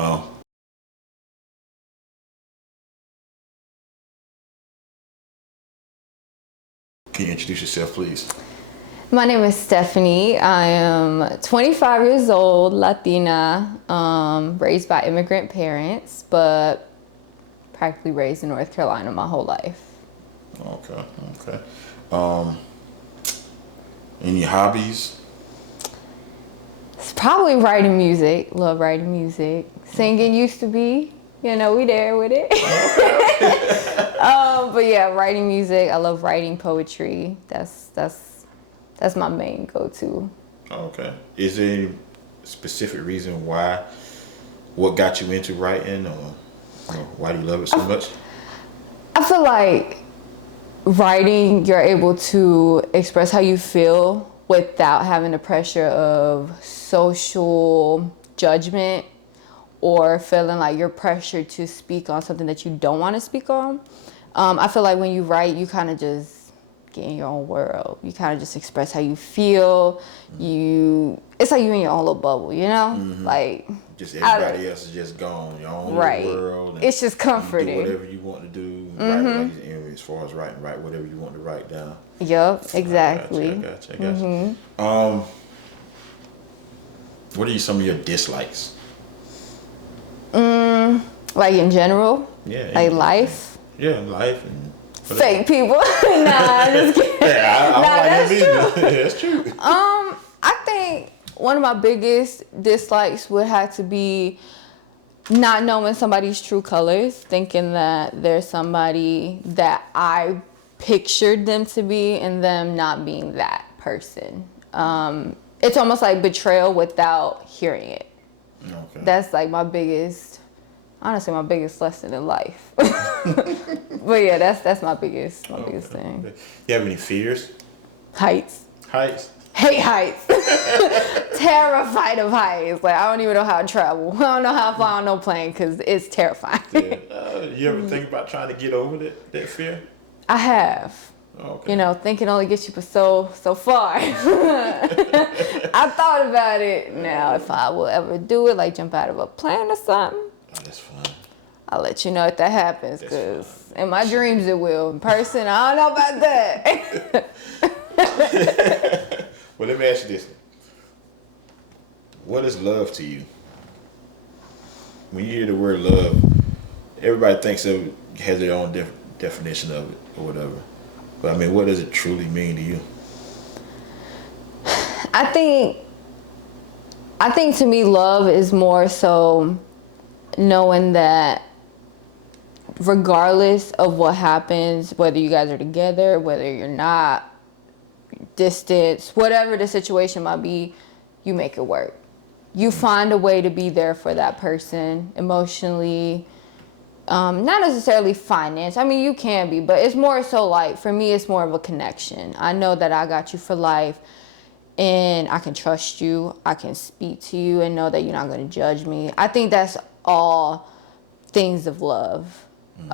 Um, can you introduce yourself, please? My name is Stephanie. I am 25 years old, Latina, raised by immigrant parents, but practically raised in North Carolina my whole life. Okay, okay. Um, any hobbies? It's probably writing music. Love writing music. Singing used to be, we there with it. But yeah, writing music. I love writing poetry. That's my main go-to. Okay. Is there any specific reason why? What got you into writing, or why do you love it so much? I feel like writing, you're able to express how you feel without having the pressure of social judgment or feeling like you're pressured to speak on something that you don't want to speak on. I feel like when you write, you kind of just get in your own world. You kind of just express how you feel. It's like you in your own little bubble, Mm-hmm. Like just everybody else is just gone, your own right. little world. And it's just comforting. You do whatever you want to do. Write, as far as writing, write whatever you want to write down. Yep, exactly. I got you. What are some of your dislikes? Like in general? Yeah. Like life? Yeah, life and fake people. Nah, I'm just kidding. Yeah, I that's true. Yeah, that's true. I think one of my biggest dislikes would have to be not knowing somebody's true colors, thinking that there's somebody that I pictured them to be and them not being that person. It's almost like betrayal without hearing it. Okay. That's like honestly my biggest lesson in life. But yeah, that's my biggest thing. Okay. You have any fears? Heights. Heights? Hate heights. Terrified of heights. Like, I don't even know how to travel. I don't know how to fly on no plane because it's terrifying. Yeah. You ever think about trying to get over that fear? I have. Okay. Thinking only gets you so far. I thought about it. Now, if I will ever do it, like jump out of a plane or something, Oh, that's fun. I'll let you know if that happens. Because in my dreams it will. In person, I don't know about that. Well, let me ask you this. What is love to you? When you hear the word love, everybody has their own definition of it or whatever. But I mean, what does it truly mean to you? I think to me, love is more so knowing that regardless of what happens, whether you guys are together, whether you're not, distance, whatever the situation might be, you make it work. You find a way to be there for that person emotionally, not necessarily finance. I mean, you can be, but it's more so like, for me, it's more of a connection. I know that I got you for life and I can trust you. I can speak to you and know that you're not going to judge me. I think that's all things of love.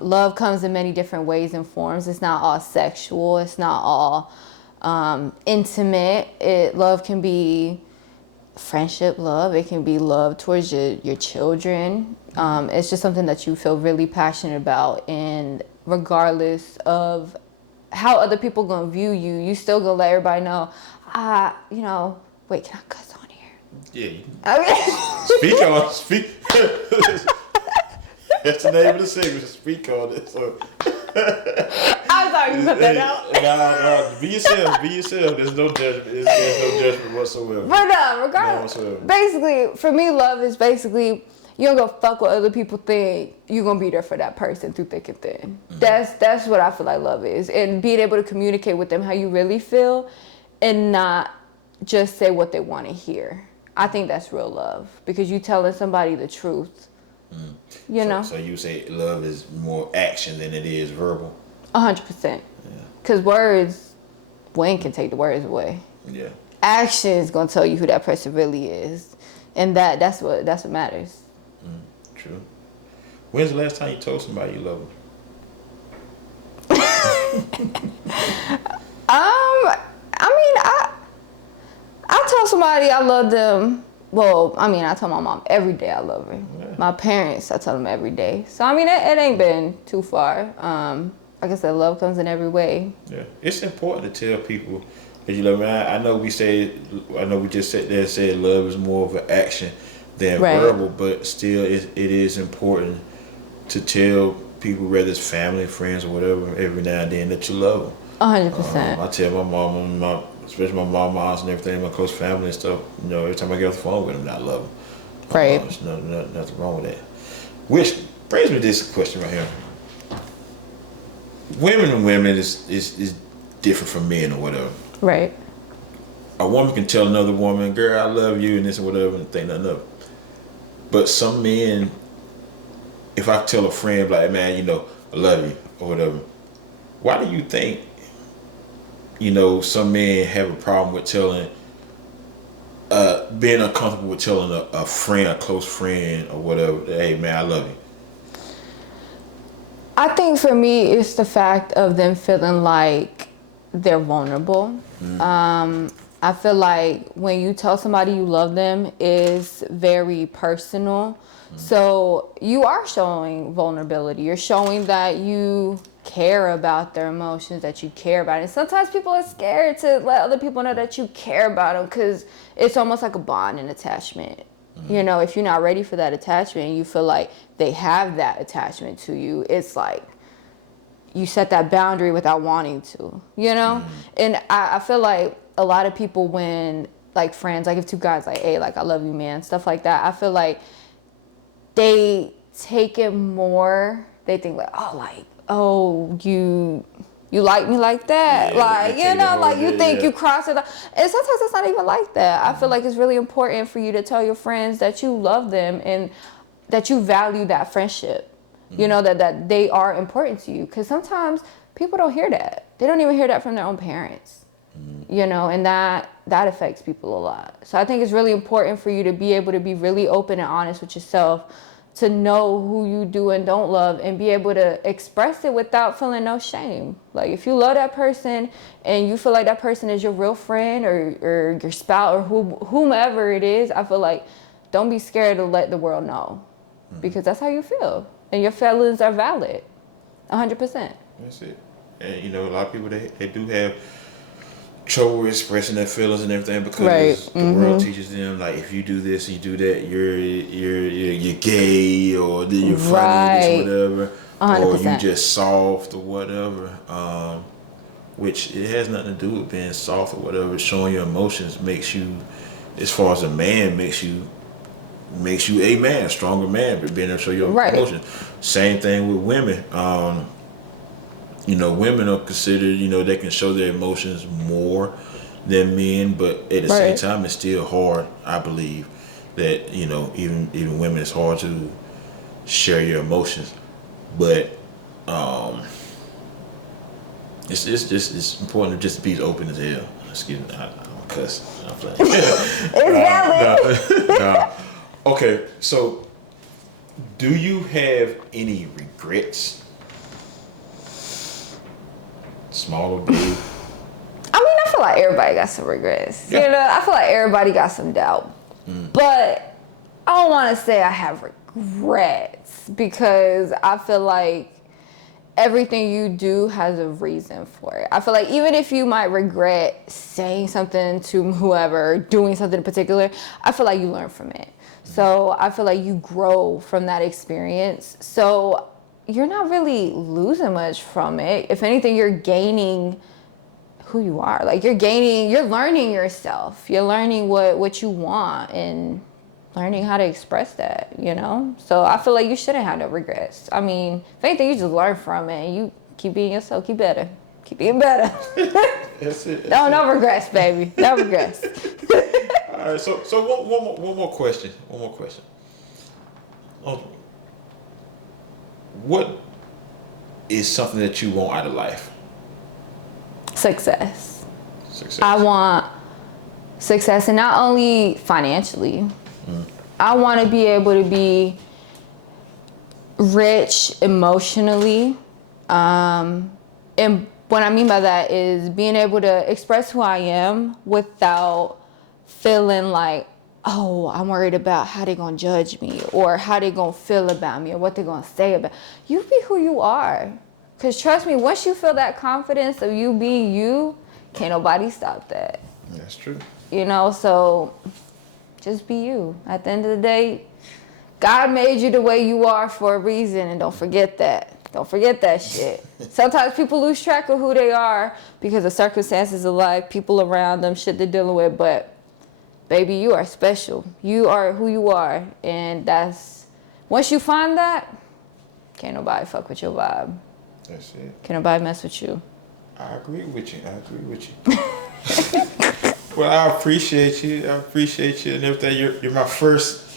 Love comes in many different ways and forms. It's not all sexual. It's not all intimate. Love can be friendship love. It can be love towards your children. It's just something that you feel really passionate about, and regardless of how other people gonna view you, you still gonna let everybody know. Wait, can I cuss on here? Yeah. Okay. Speak. That's the name of the segment. Speak on it. So. I'm sorry, you put that out. Nah. Be yourself. There's no judgment. There's no judgment whatsoever. But regardless, basically, for me, love is basically you don't go fuck what other people think. You're gonna be there for that person through thick and thin. Mm-hmm. That's what I feel like love is, and being able to communicate with them how you really feel, and not just say what they want to hear. I think that's real love, because you telling somebody the truth. So you say love is more action than it is verbal? 100%. Because words, Wayne can take the words away. Yeah. Action is gonna tell you who that person really is, and that's what matters. True. When's the last time you told somebody you love them? I tell somebody I love them. Well, I mean, I tell my mom every day I love her. Yeah. My parents, I tell them every day. So I mean, it ain't been too far. Like I said, love comes in every way. Yeah, it's important to tell people that you love me. I know we just sat there and said love is more of an action than Right. verbal, but still, it is important to tell people, whether it's family, friends, or whatever, every now and then that you love them. 100%. I tell my mom, especially my mom, my aunts, and everything, my close family and stuff. Every time I get off the phone with them, I love them. Right. There's nothing wrong with that. Which brings me to this question right here. Women is different from men or whatever. Right. A woman can tell another woman, "Girl, I love you," and this and whatever, and think nothing of it. But some men, if I tell a friend like, "Man, I love you," or whatever, why do you think, some men have a problem with telling, being uncomfortable with telling a friend, a close friend, or whatever, "Hey, man, I love you"? I think for me, it's the fact of them feeling like they're vulnerable. I feel like when you tell somebody you love them, is very personal. So you are showing vulnerability. You're showing that you care about their emotions, that you care about it. And sometimes people are scared to let other people know that you care about them because it's almost like a bond and attachment. If you're not ready for that attachment and you feel like they have that attachment to you, it's like you set that boundary without wanting to, And I feel like a lot of people, when like friends, like if two guys like, "Hey, like I love you, man," stuff like that, I feel like they take it more, they think like, oh, you like me like that, you think you cross it, and sometimes it's not even like that. I feel like it's really important for you to tell your friends that you love them and that you value that friendship, that they are important to you, because sometimes people don't hear that. They don't even hear that from their own parents, and that affects people a lot. So I think it's really important for you to be able to be really open and honest with yourself, to know who you do and don't love, and be able to express it without feeling no shame. Like if you love that person and you feel like that person is your real friend or your spouse or whomever it is, I feel like don't be scared to let the world know, because that's how you feel and your feelings are valid, 100%. That's it. And a lot of people, they do have trouble expressing their feelings and everything, because the world teaches them, like, if you do this, you do that, you're gay, or you're funny, this, whatever, 100%. or you just soft or whatever. Which it has nothing to do with being soft or whatever. Showing your emotions makes you, as far as a man, makes you a man, a stronger man, but being able to show your emotions. Same thing with women. Women are considered, they can show their emotions more than men, but at the same time, it's still hard, I believe, that, even women, it's hard to share your emotions. But it's important to just be as open as hell. Excuse me, I'm cussing. I'm playing. It's valid. Nah. Okay, so do you have any regrets? Small or big? I mean, I feel like everybody got some regrets. Yeah. I feel like everybody got some doubt. But I don't want to say I have regrets, because I feel like everything you do has a reason for it. I feel like even if you might regret saying something to whoever, doing something in particular, I feel like you learn from it. So I feel like you grow from that experience. So you're not really losing much from it. If anything, you're gaining who you are. Like you're learning yourself. You're learning what you want and learning how to express that, So I feel like you shouldn't have no regrets. I mean, if anything, you just learn from it and you keep being yourself, keep better. Keep being better. That's it. No regrets, baby. No regrets. All right, so one more question. One more question. What is something that you want out of life? Success. Success. I want success, and not only financially. I want to be able to be rich emotionally. And what I mean by that is being able to express who I am without feeling like oh, I'm worried about how they gonna judge me or how they gonna feel about me or what they gonna say about you. Be who you are. Cause trust me, once you feel that confidence of you being you, can't nobody stop that. That's true. You know, so just be you. At the end of the day, God made you the way you are for a reason, and don't forget that. Don't forget that shit. Sometimes people lose track of who they are because of circumstances of life, people around them, shit they're dealing with, but baby, you are special. You are who you are, and that's, once you find that, can't nobody fuck with your vibe. That's it. Can't nobody mess with you. I agree with you. Well, I appreciate you. And everything. You're my first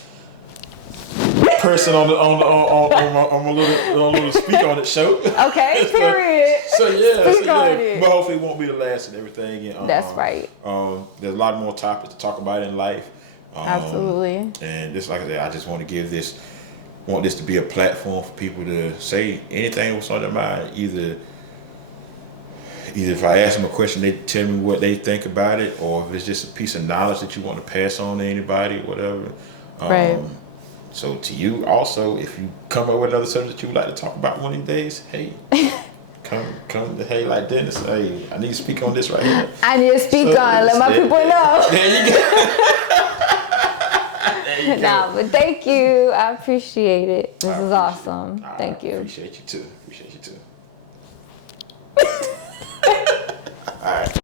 person on my little speak on it show. Okay, period. So yeah, Speak on it. but hopefully it won't be the last and everything. And, That's right. There's a lot more topics to talk about in life. Absolutely. And just like I said, I just want this to be a platform for people to say anything that's on their mind. Either if I ask them a question, they tell me what they think about it, or if it's just a piece of knowledge that you want to pass on to anybody, whatever. Right. So to you also, if you come up with another subject you would like to talk about one of these days, hey, come to hey like Dennis, hey, I need to speak on this right here. I need to speak on, let my people know. There you go. There you go. Nah, but thank you. I appreciate it. This is awesome. Thank you. Appreciate you too. All right.